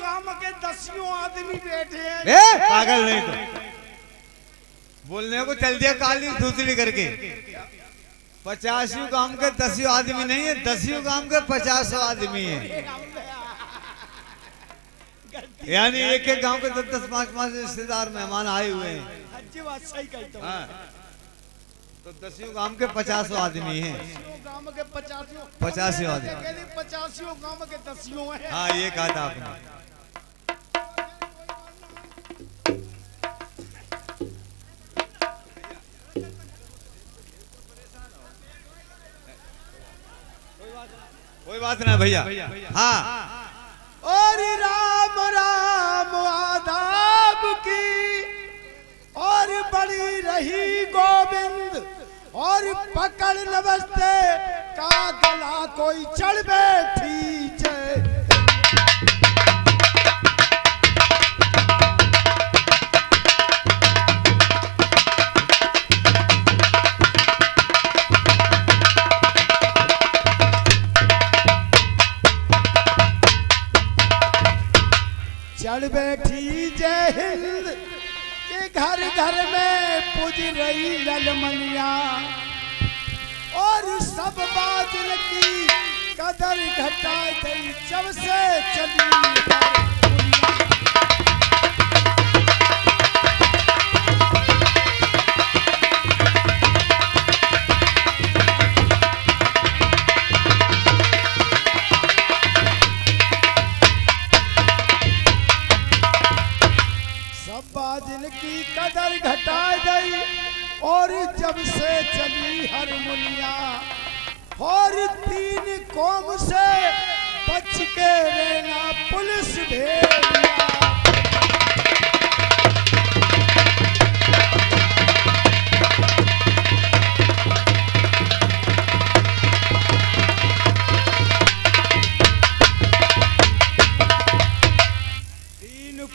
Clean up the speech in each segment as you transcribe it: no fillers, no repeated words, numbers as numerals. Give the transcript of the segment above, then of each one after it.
गांव के 10 आदमी बैठे हैं। पागल नहीं तो बोलने को चल दिया काली दूसरी करके। 50 गांव के 10 आदमी नहीं है, 10 गांव के 50 आदमी है। यानी एक एक गांव के 10-10, 5-5 रिश्तेदार मेहमान आए हुए हैं। अच्छी बात सही कहते हो। तो 10 गांव के 50 आदमी हैं। 10 गांव के 50 आदमी। 50 गांव के 10 हैं। हाँ ये कहा था आपने। कोई बात ना भैया। हाँ और राम राम आदाब की और बड़ी रही गोविंद और पकड़ नमस्ते का गला कोई चढ़ बैठी जय। चढ़ बैठी जय हिंद के घर घर में पूज रही ललमनिया और सब बादल की कदर घटा गई जब से चली हर बादल की कदर घटा गई और जब से चली हारमोनिया और 3 कौम से बच के रहना पुलिस भेड़िया।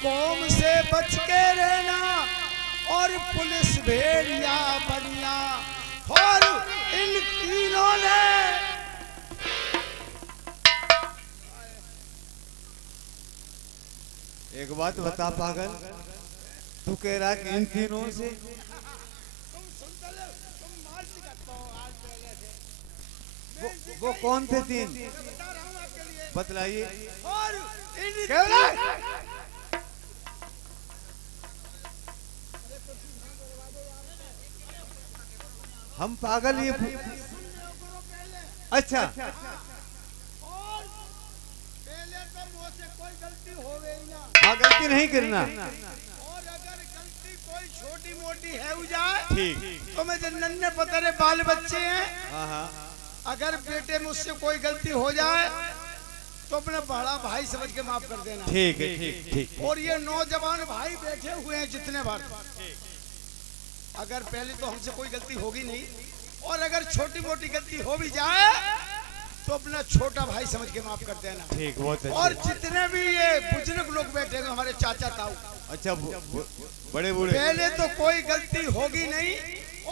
कौम से बच के रहना और पुलिस भेड़िया बढ़िया और इन तीनों ने एक बात बता पागल, तू कह रहा कि इन तीनों से वो कौन थे 3? बतलाइए। और इन हम पागल ये अच्छा और पहले तो मुझसे कोई गलती हो गई ना। हाँ गलती नहीं करना। और अगर गलती कोई छोटी मोटी है हो जाए ठीक तो मैं जो नन्हे पतरे बाल बच्चे हैं हाँ अगर बेटे मुझसे कोई गलती हो जाए तो अपना बड़ा भाई समझ के माफ कर देना। ठीक है ठीक। और ये नौजवान भाई बैठे हुए हैं जितने बार अगर पहले तो हमसे कोई गलती होगी नहीं और अगर छोटी मोटी गलती हो भी जाए तो अपना छोटा भाई समझ के माफ कर देना। ठीक बहुत अच्छा। और जितने भी ये बुजुर्ग लोग बैठे हैं हमारे चाचा ताऊ अच्छा बड़े बूढ़े पहले तो कोई गलती होगी नहीं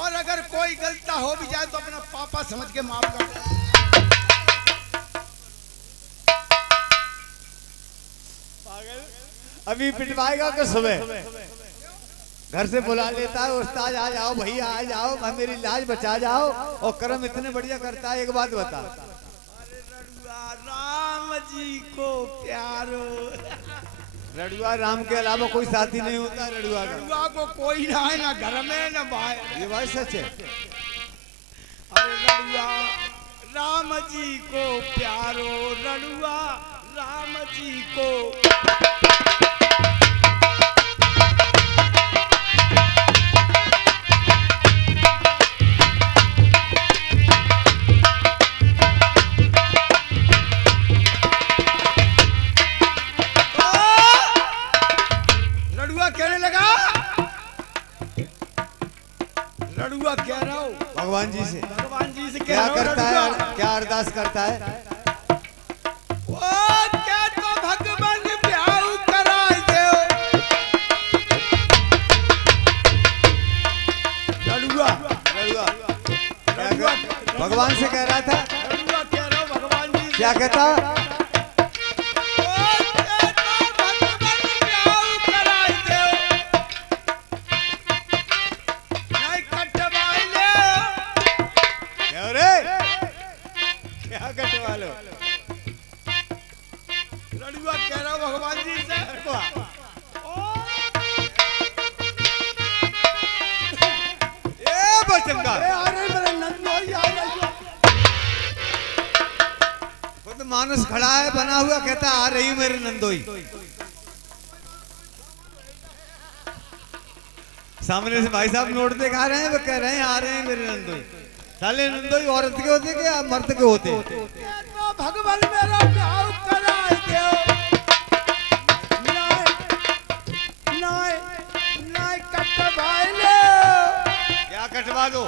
और अगर कोई गलती हो भी जाए तो अपना पापा समझ के माफ कर देना। अभी पिटवाएगा कि सुबह घर से बुला लेता है, उस्ताद आ जाओ भैया आ जाओ मेरी लाज बचा जाओ और कर्म इतने बढ़िया करता है। एक बात बता। अरे रड़ुआ राम जी को प्यारो। रड़ुआ राम के अलावा कोई साथी नहीं होता रड़ुआ का। रड़ुआ को कोई ना है ना घर में ना बाहर। ये बात सच है। अरे रड़ुआ राम जी को प्यारो रड़ुआ राम जी को। रड़ुआ कह रहा हूँ भगवान जी से क्या करता है, क्या अरदास करता है? ओ क्या तो भगवान ब्याह कराई दे। रड़ुआ भगवान से कह रहा था। रड़ुआ कह रहा हूँ भगवान जी क्या कहता? ओ क्या तो मानुस खड़ा है बना हुआ, कहता आ रही हूं मेरे नंदोई। सामने से भाई साहब नोट दिखा रहे हैं, वो कह रहे हैं आ रहे हैं मेरे नंदोई। साले नंदोई औरत के होते कि या मर्द के होते? तो भगवान मेरा ब्याह कराए दो। नहीं नहीं कटवाए लो। क्या कटवा दो?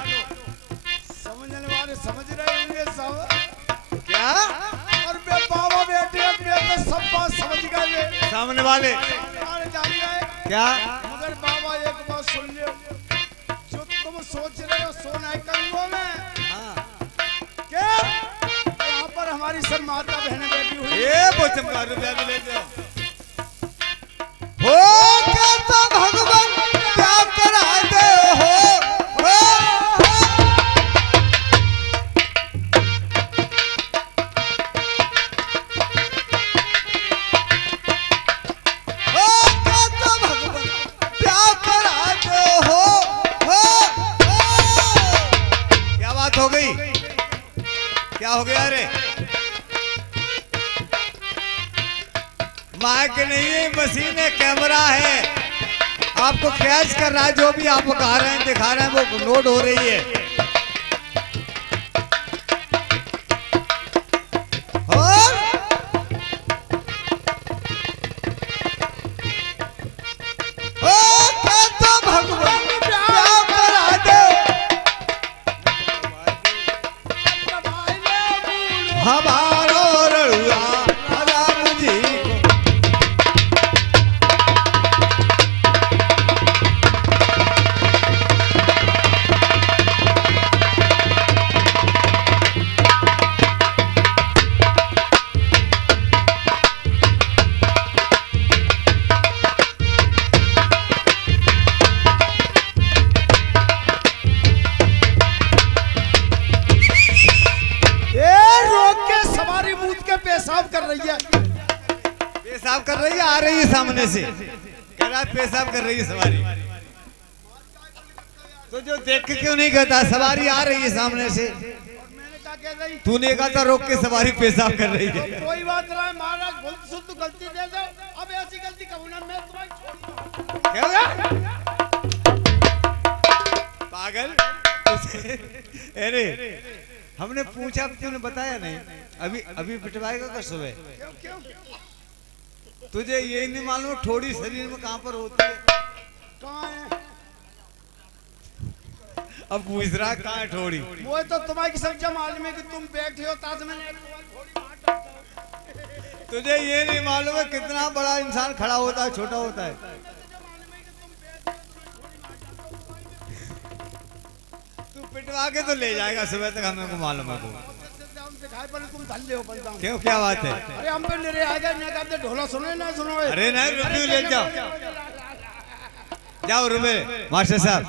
समझने वाले समझ रहे होंगे सब। क्या? और बे बाबा बेटे मैं तो सब बात समझ गए। सामने वाले जान गए क्या? मगर बाबा एक बात सुन लो, जो तुम सोच रहे हो सो नहीं करूंगा मैं। हाँ। क्या यहाँ पर हमारी सब माता बहनें बैठी हुई ये वो चमका रुपया भी ले जाओ। हो क्या तो भगवान क्या करा दे हो। हो गई? क्या हो गया? अरे माइक नहीं है, मशीन है, कैमरा है, आपको कैच कर रहा है। जो भी आप गा रहे हैं दिखा रहे हैं वो नोट हो रही है। और तो भगवान हमारो रड़ुआ राम जी को। पेशाब कर रही है। पेशाब कर रही है, आ रही है सामने से, कह रहा पेशाब कर रही है सवारी। तो जो देख के क्यों नहीं कहता सवारी आ रही है सामने से? मैंने क्या कह रही? तूने कहा था रोक के सवारी पेशाब कर रही है। कोई बात नहीं महाराज, गलती सुन तो गलती दे दो। अब ऐसी गलती कहूँ ना मैं तुम्हें छोड़। क्या होगा? पागल। अरे हमने पूछा तूने बताया नहीं। अभी अभी पिटवाएगा का सुबह? क्यों? तुझे ये नहीं मालूम ठोड़ी शरीर में कहाँ पर होती है? कहाँ है? अब पूछ रहा कहाँ है ठोड़ी? वो तो तुम्हारी सब मालूम है कि तुम बैठे हो ताज में। तुझे ये नहीं मालूम है कितना बड़ा इंसान खड़ा होता है, छोटा होता है? तू पिटवा के तो ले जाएगा सुबह तक, हमें को मालूम है। तुम धल्ले हो पंचांग। क्यों क्या बात है? अरे हम पे ले आ गए, ना कहते ढोला सुनो ना सुनो। अरे नहीं रुपये ले जाओ, जाओ रुपये मास्टर साहब।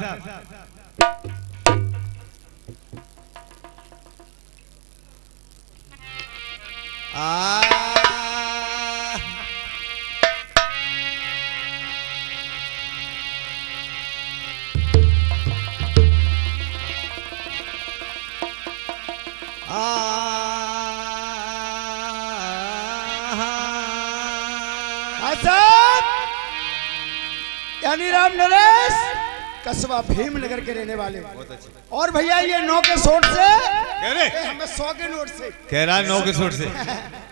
यानी राम नरेश कस्बा भीमनगर के रहने वाले। और भैया ये 9 के सोट से हमें 100 के नोट से कह रहा है 9 के सोट से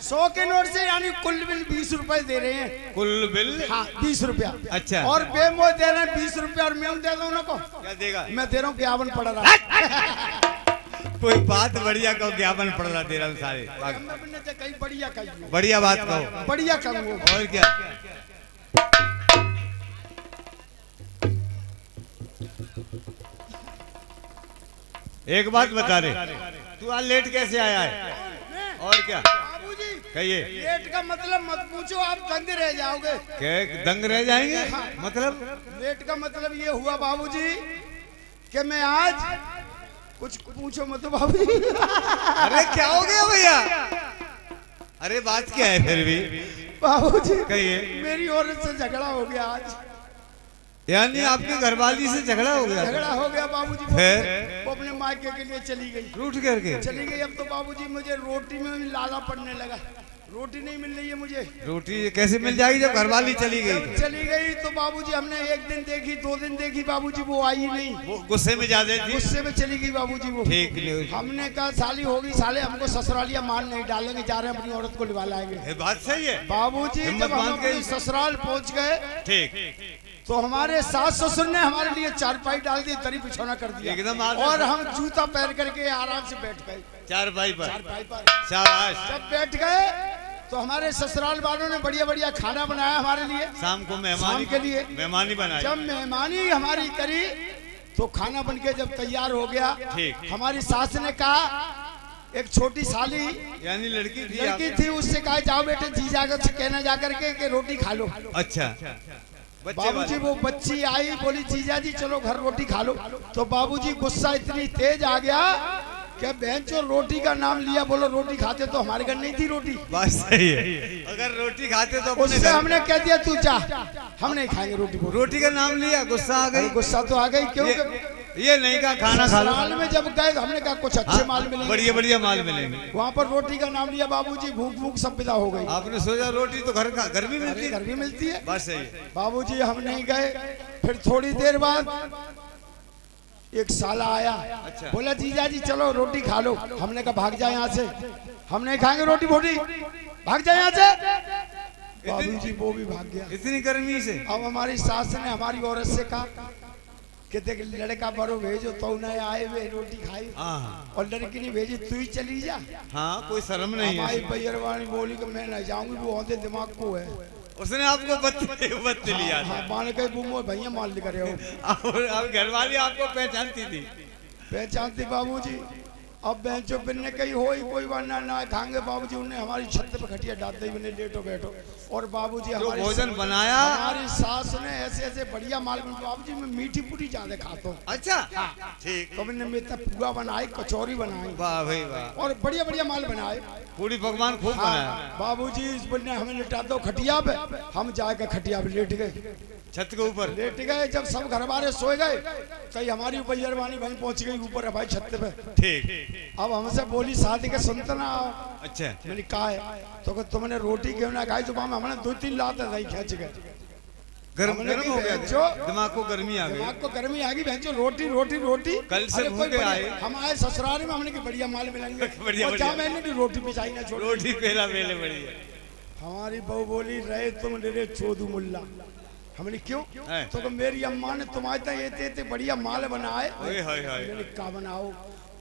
100 के नोट से यानी कुल बिल 20 रुपए दे रहे हैं। कुल बिल? हाँ 20 रुपया। अच्छा। और बेमो दे रहे हैं 20 रुपया और मैं दे दूं उनको। क्या देगा? मैं दे रहा हूँ 51 पड़ रहा। कोई बात बढ़िया कहो, 51 पड़ रहा दे रहा हूँ सारे। कहीं बढ़िया कहीं बढ़िया बात कहो। बढ़िया कहूँ और क्या? एक बात बता रहे, तू आज लेट कैसे आया है? और क्या? बाबूजी कहिए। लेट का मतलब मत पूछो, आप दंग रह जाओगे। क्या दंग रह जाएंगे? मतलब लेट का मतलब ये हुआ बाबूजी कि मैं आज कुछ पूछो मत बाबूजी। अरे क्या हो गया भैया? अरे बात क्या है फिर भी? बाबूजी कहिए। मेरी औरत से झगड़ा हो गया आज। यानी आपकी घरवाली से झगड़ा हो गया? झगड़ा हो गया बाबूजी। फिर? वो अपने मायके के लिए चली गई। रूठ करके चली गई। अब तो बाबूजी मुझे रोटी में भी लाला पड़ने लगा। रोटी नहीं मिल रही है मुझे। रोटी कैसे मिल जाएगी जब घरवाली चली गई? जब चली गई तो बाबूजी हमने एक दिन देखी, 2 दिन देखी, बाबूजी वो आई नहीं। वो गुस्से में ज्यादा थी, गुस्से में चली गई बाबूजी वो। ठीक ले। हमने कहा साली होगी, साले हमको ससुरालिया मान नहीं डालेंगे, जा रहे हैं अपनी औरत को लिवा लाएंगे। ये बात सही है। बाबूजी हिम्मत जब हम बांध के- अपने ससुराल पहुंच गए ठीक, तो हमारे सास ससुर ने हमारे लिए चारपाई डाल दी, दरी बिछौना कर दिया एकदम आदर और से। हम जूता पहन करके आराम से बैठ गए चारपाई पर। चारपाई पर। शाबाश। जब बैठ गए तो हमारे ससुराल वालों ने बढ़िया बढ़िया खाना बनाया हमारे लिए शाम को शाम मेहमानी के लिए। मेहमानी बनाई। जब मेहमानी हमारी करी तो खाना बनके जब तैयार हो गया, ठीक। हमारी सास ने कहा, एक छोटी साली यानी लड़की थी लड़की आपकी? थी, उससे कहा जाओ बेटे जीजा से कहना जा करके कि रोटी खा लो। अच्छा, बच्चे बाबूजी वाली। वो बच्ची आई, बोली जीजा जी चलो घर रोटी खा लो। तो बाबूजी गुस्सा इतनी तेज आ गया कि बहन जो रोटी का नाम लिया, बोलो रोटी खाते तो हमारे घर नहीं थी रोटी। बात सही है। अगर रोटी खाते तो अपने उससे घर- हमने कह दिया तू जा, हम नहीं खाएंगे रोटी। रोटी का नाम लिया, गुस्सा आ गई। गुस्सा तो आ गई, क्योंकि ये नहीं कहा खाना खा लो। ससुराल में जब गए हमने कहा कुछ अच्छे माल मिलेंगे, बढ़िया बढ़िया माल मिलेंगे। वहाँ पर रोटी का नाम लिया, बाबूजी भूख भूख सब विदा हो गई। आपने सोचा रोटी तो घर का घर में मिलती है। घर भी मिलती है। बात सही है। बाबूजी हम नहीं गए। फिर थोड़ी देर बाद एक साला आया, अच्छा। बोला जीजा जी चलो रोटी खा लो। हमने कहा भाग जाए यहाँ से, हम नहीं खाएंगे रोटी बोटी, भाग जाए यहाँ से। बाबूजी वो भी भाग गया। इतनी गर्मी से। अब हमारी सास ने हमारी औरत से कहा कि देख लड़का बड़ो भेजो तो नहीं आए वे रोटी खाई, हाँ और लड़की ने भेजी तू ही चली जा। हाँ, कोई शर्म नहीं हमारी है। बैरवानी बोली कि मैं नहीं जाऊंगी, वो औंधे दिमाग को है। उसने आपको बत्ती लिया था। हाँ, मान के बुमो भैया मान लिख रहे हो। और अब घरवाली आपको पहचानती थी। पहचानती बाबूजी। अब बेंचो बिन्ने कहीं हो ही कोई वरना ना खाएंगे। बाबूजी उन्हें हमारी छत पे खटिया डालते ही उन्हें लेटो बैठो। और बाबूजी जो हमारी भोजन बनाया। हमारी सास ने ऐसे ऐसे बढ़िया माल बना। बाबूजी मैं मीठी पूरी ज्यादा खाता हूँ। अच्छा, ठीक। कभी ने मेरे पुआ बनाई, कचौरी बनाई वाह भाई वाह। और बढ़िया बढ़िया माल बनाए। पूरी पकवान खूब बनाया। बाबूजी इस बन्ने हमें लिटा दो खटिया पे, हम जाके खटिया पे लेट गए। छत के ऊपर लेट गए। जब सब घर वाले सोए गए तो हमारी बैरवानी भाई पहुंच गई ऊपर है भाई छत पे। ठीक। अब हमसे बोली शादी के सुनते ना आओ। अच्छा, मैंने कहा है तो कि तुमने रोटी क्यों ना खाई? तो हमने 2-3 लाते नहीं खींच गए। गर्म हमने गर्म की हो गया बहनचो, दिमाग को गर्मी आ गई। दिमाग को गर्मी आ गई। बहनचो रोटी रोटी रोटी। कल से अरे कोई भूखे बढ़िया- आए। हम आए ससुराल में, हमने की बढ़िया माल मिलेंगे। बढ़िया, और क्या बढ़िया। मैंने भी रोटी पिछाई ना छोड़। रोटी पेला मेले बड़ी है। हमारी बहू बोली रहे तुम रे चोदू मुल्ला। हमने क्यों? है। तो कि मेरी अम्मा ने तुम्हारे ये बढ़िया माल बनाए। ओए हाय हाय। मैंने क्या बनाओ?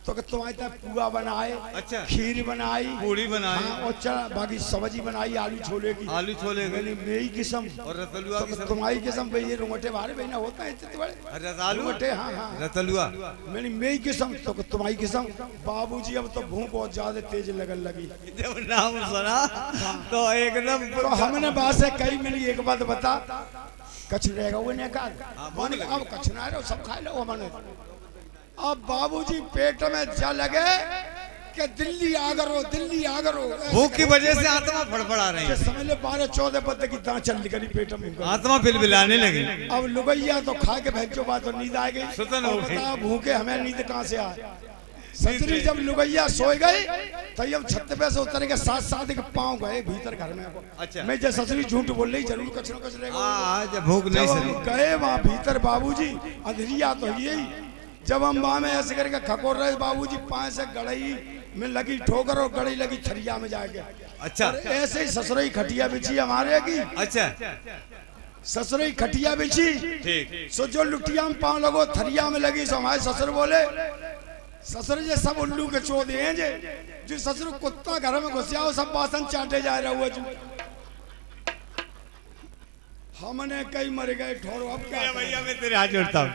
तो कि तुम्हारे पुआ बनाए, अच्छा। खीर बनाई, पूड़ी बनाई। हाँ, और बाकी सब्जी बनाई आलू छोले की। आलू छोले की। मैंने मेरी किस्म और रतलुआ तो की सब्जी। तुम्हारी किस्म पे ये रोंगटे बारे बहना होता है इतने बड़े रतालू रोंगटे। हाँ हाँ। रतलुआ। मैंने मेरी किस्म तो कि तुम्हारी किस्म। बाबूजी अब तो भूख बहुत ज्यादा तेज लगन लगी। जब नाम सुना तो एकदम तो हमने बात से कही, मेरी एक बात बता, कछ रहेगा वो नहीं कहा। भूख लगी। अब कछ ना रहो, सब खा लो मैंने। अब बाबूजी पेट में जा लगे कि दिल्ली आ करो, दिल्ली आ करो। भूख की वजह से आत्मा फड़फड़ा रही है। समझ ले 12-14 पत्ते की दांत चल निकली पेट में। आत्मा बिलबिलाने लगी। अब लुगैया तो खा के भैंसो बात तो नींद आ गई। सुतन हो और गई। बता भूखे हमें नींद कहाँ से आए? ससुरी जब लुगैया सोए गई तो अब छत पे से उतर के साथ के पाँव गए भीतर घर में। अच्छा। मैं जब ससुरी झूठ बोल रही जरूर कच न कच रहेगा। हाँ, जब भूख नहीं जब सही। हम गए वहाँ भीतर बाबूजी अंधेरिया तो यही। जब हम वहाँ में ऐसे करके खकोर रहे, बाबूजी पाए से गड़ई में लगी ठोकर और गड़ी लगी थरिया में जाके। अच्छा। और ऐसे ही ससुरई खटिया बिछी हमारे की। अच्छा, ससुरई खटिया बिछी। ठीक। सो जो लुटिया में पाँव लगो थरिया में लगी। सो हमारे ससुर बोले, ससुर जे सब उल्लू के चोदे हैं जे जो ससुर कुत्ता घर में घुसिया सब बासन चाटे जा रहा हुआ जो। हमने कई मर गए ठोर। अब क्या करें? भैया मैं तेरे हाथ जोड़ता हूँ।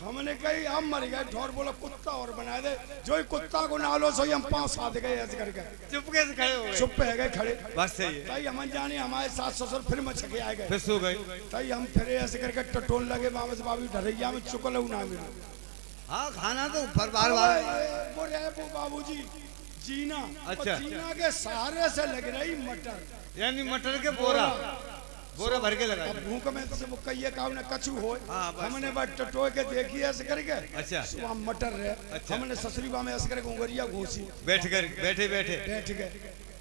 हमने कही हम मर गए ठोर। बोला कुत्ता और बना दे, जो ही कुत्ता को नालो सो ही हम 5 साथ गए ऐसे करके। चुपके से खड़े हो गए। चुप पे गए खड़े। बस सही है। तई हम जाने हमारे सास ससुर फिर मछके आ गए। फिर सो गए। तई हम फिर ऐसे करके टटोल लगे। वापस बाबू ढरैया में चुकल ना मिला। हाँ, खाना तो बार बार। वो रहे वो बाबूजी जीना। अच्छा। और जीना के सहारे से लग रही मटर, यानी मटर के बोरा भर के लगा। अब भूख में से वो कहिए का ने कछु हो। हाँ, बस। हमने बात टटो के देखी ऐसे करके। अच्छा। वहाँ मटर रहे। अच्छा। हमने ससुरी बा में ऐसे करके उंगरिया घोसी बैठे बैठे बैठ गए।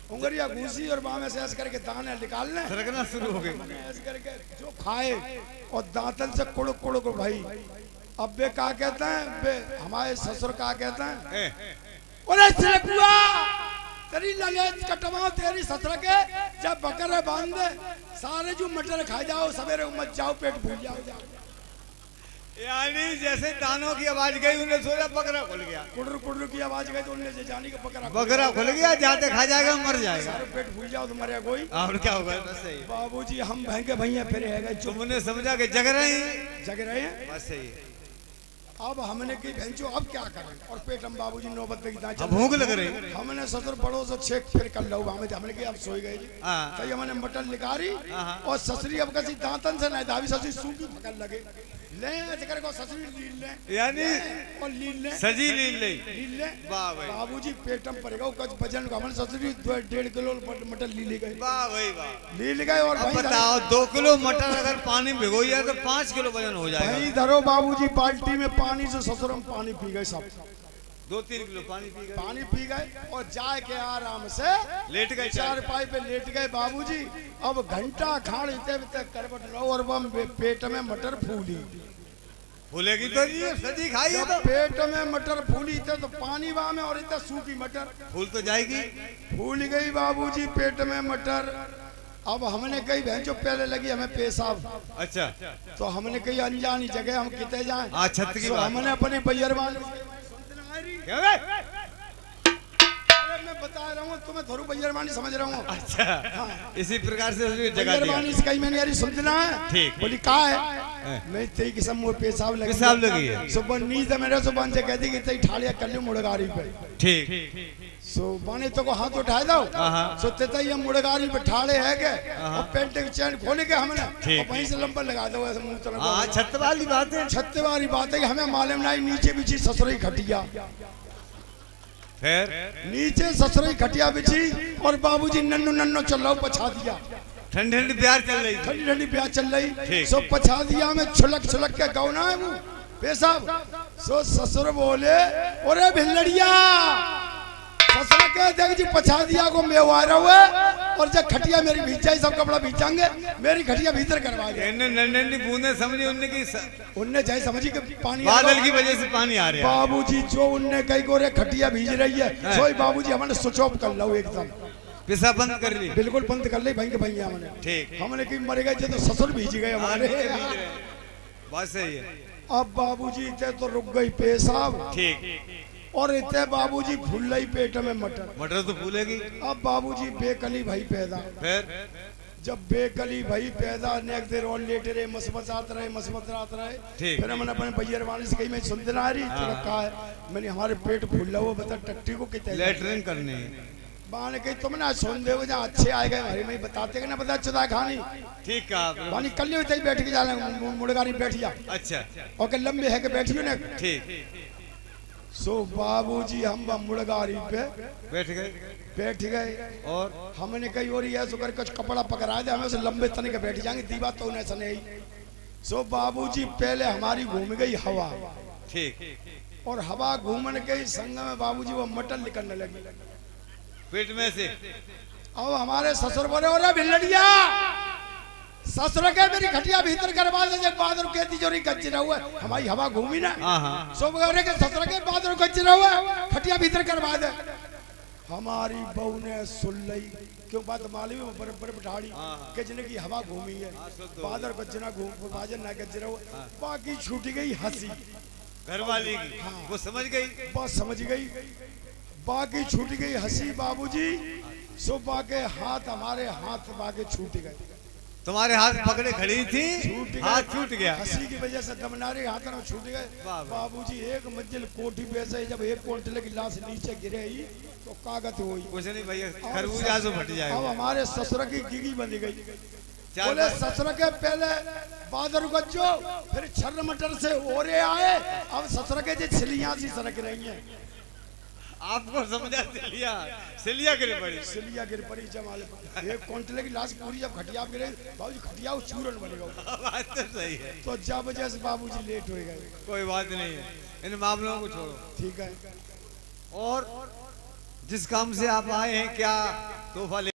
उंगलियां घूसी और बाह में से ऐसे करके दाने निकालने, सरकना शुरू हो गई। ऐसे करके जो खाए और दांतन से कुड़क कुड़क भाई। अब बे क्या कहते हैं, बे हमारे ससुर क्या कहते हैं, अरे सिलकुआ तेरी ललेज कटवाओ तेरी ससुर के, जब बकरे बांध दे सारे जो मटर खा जाओ, सवेरे मत जाओ, पेट भूल जाओ। यानी जैसे दानों की आवाज गई उन्हें सोचा बकरा खुल गया, कुडर कुडर की आवाज गई तो उन्हें से जानी का बकरा खुल गया, जाते खा जाएगा मर जाएगा। सारे पेट भूल जाओ तो मरेगा कोई। और क्या होगा? बस सही है। बाबूजी हम भैंके भैया फिर है तुमने समझा कि जग रहे हैं, जग रहे हैं। बस सही है। अब हमने की भैंचो अब क्या करें, और पेट हम बाबूजी नौबत की दांत अब भूख लग रही। हमने ससुर बड़ों से छेक फिर कर लो, हमने की अब सोई गए जी। हाँ। कहीं हमने मटन निकारी और ससुरी अब कसी दांतन से नहीं दावी, ससुरी सूखी पकड़ लगे ले जिक्र को ससुरी लील ले, यानी और लील ले सजी लील ले, लील ले। वाह भाई, बाबूजी पेटम पड़ेगा कुछ वजन का, हमने ससुरी 1.5 किलो मटन ली गई, वाह भाई वाह। लील गए। और अब बताओ 2 किलो मटर अगर पानी भिगोई है तो 5 किलो वजन हो जाएगा। भाई धरो बाबूजी बाल्टी में पानी से ससुर हम पानी पी गए, सब 2-3 किलो पानी पी गए, पानी पी गए और जाए के आराम से लेट गए, चार पाई पे लेट गए बाबूजी। अब घंटा खाड़ इते करवट लो और बम पेट में मटर फूली, फूलेगी तो जी, सजी खाई है जब तो पेट में मटर फूली थे तो पानी वहां में और इतने सूखी मटर फूल तो जाएगी। फूल गई बाबूजी पेट में मटर। अब हमने कही बहन जो पहले लगी हमें पेशाब, अच्छा तो हमने कही अनजानी जगह हम कितने जाए, हाँ छत की बात। हमने अपने बैरवान क्या बे? मैं बता रहा हूँ तुम्हें, थोड़ी बैरवानी समझ रहा हूँ। अच्छा हाँ। इसी प्रकार से उसने जगह दिया। बैरवानी से कही मैंने यारी सुनना है, ठीक। बोली का है, मैं तेरी किस्म वो पेशाब लगी, पेशाब लगी है। सुबह नींद मेरे सुबह से कहती कि तेरी ठालिया कर ली मुड़गारी पे, ठीक। सो बाने तो को हाथ उठाए दो, सो तेता ये मुड़गारी पे ठाड़े है के और पेंट के चैन खोले के हमने और वहीं से लंबा लगा दो ऐसे मुंह तरफ। हाँ छत वाली बात है, छत्ते वाली बात है कि हमें मालूम नहीं, नीचे बिछी ससुरई खटिया, फिर नीचे ससुरई खटिया बिछी और बाबूजी नन्नो नन्नो चल रहा पछा दिया, ठंडी ठंडी प्यार चल रही थी। ठंडी ठंडी प्याज चल रही, ठीक। सो पछा दिया में छुलक छुलक के गौना है वो पेशाब। सो ससुर बोले ओरे भिल्लड़िया, ससुर के देख जी पछा दिया को मैं आ रहा हूँ और जब खटिया मेरी भीज जाए सब कपड़ा भीज जाएंगे, मेरी खटिया भीतर करवा दे। इन्हें नन्ही बूंदे समझी उनने की उनने चाहे समझी कि पानी बादल की वजह से पानी आ रहा है। बाबूजी जो उनने कही को रे खटिया भीज रही है, सोई बाबूजी हमने स्विच ऑफ कर लो एकदम, पिसा बंद कर ली, बिल्कुल बंद कर ली भाई के भैया हमने। ठीक। हमने की मर गए थे तो ससुर भीज गए हमारे। बात सही है, अब बाबूजी इतने तो रुक गई पेशाब, ठीक। और इतने बाबूजी फूल रही पेट में मटर। मटर तो फूलेगी। अब बाबूजी बेकली भाई पैदा, फिर जब बेकली भाई पैदा नेक देर और लेटे रहे, मसमसात रहे, मसमसात रहे। ठीक। फिर मैंने अपने भैया वाले से कही मैं सुनते ना आ रही तो कहा है मैंने हमारे पेट फूल रहा वो बता टट्टी को कितने लेटरिन करनी है। बाने कही तुम ना सुन दे जहाँ अच्छे आए गए हमारे में बताते कि ना बता चुदा खानी ठीक कहा। बानी कल ही तई बैठ के जाने मुड़गारी बैठिया अच्छा और के लंबे है के बैठियो ने। ठीक। सो बाबूजी हम मुड़गारी पे बैठ गए और हमने कही और ये सुकर कुछ कपड़ा पकड़ा दे, हमें उसे लंबे तने के बैठ जाएंगे दीवा तो उन्हें सने ही। सो बाबूजी पहले हमारी घूम गई हवा, ठीक। और हवा घूमने के संग में बाबूजी वो मटन निकलने लगी पेट में से। अब हमारे ससुर बोले और भिल्लड़िया ससुर के मेरी खटिया भीतर करवा दे, जब बादर के तिजोरी गज्जरा हुआ हमारी हवा घूमी ना, सो बोले के ससुर के बादर गज्जरा हुआ खटिया भीतर करवा दे। हमारी बहू ने सुन ली, क्यों बात मालूम है बराबर बिठाड़ी के जिन्हें की हवा घूमी है, बादर गज्जना घूम बाजर ना गज्जरा हुआ, बाकी छूटी गई हंसी घरवाली की। वो समझ गई, बस समझ गई, बाकी छूट गई हंसी बाबूजी। सो बाके हाथ हमारे हाथ बाके छूट गए, तुम्हारे हाथ पकड़े खड़ी थी, हाथ छूट गया हंसी की वजह से दमनारे हाथ में छूट गए। बाबूजी एक मंजिल कोठी पे से जब एक क्विंटल की लाश नीचे गिरे ही तो कागज हुई कुछ नहीं भैया, खरबूजा से फट जाएगा। अब हमारे ससुर की गिगी बन गई, बोले ससुर के पहले बादर गज्जो फिर छर्र मटर से ओरे आए, अब ससुर के जो छिलियां सी सरक रही हैं। आपको समझा सिलिया, सिलिया गिर पड़ी, सिलिया गिर पड़ी जमाल एक क्विंटल की लाश पूरी जब खटिया गिरे बाबूजी खटिया चूरन बनेगा। बात तो सही है, तो जब जैसे बाबूजी लेट हो गए। कोई बात नहीं है, इन मामलों को छोड़ो, ठीक है। और जिस काम से आप आए हैं क्या तोहफा ले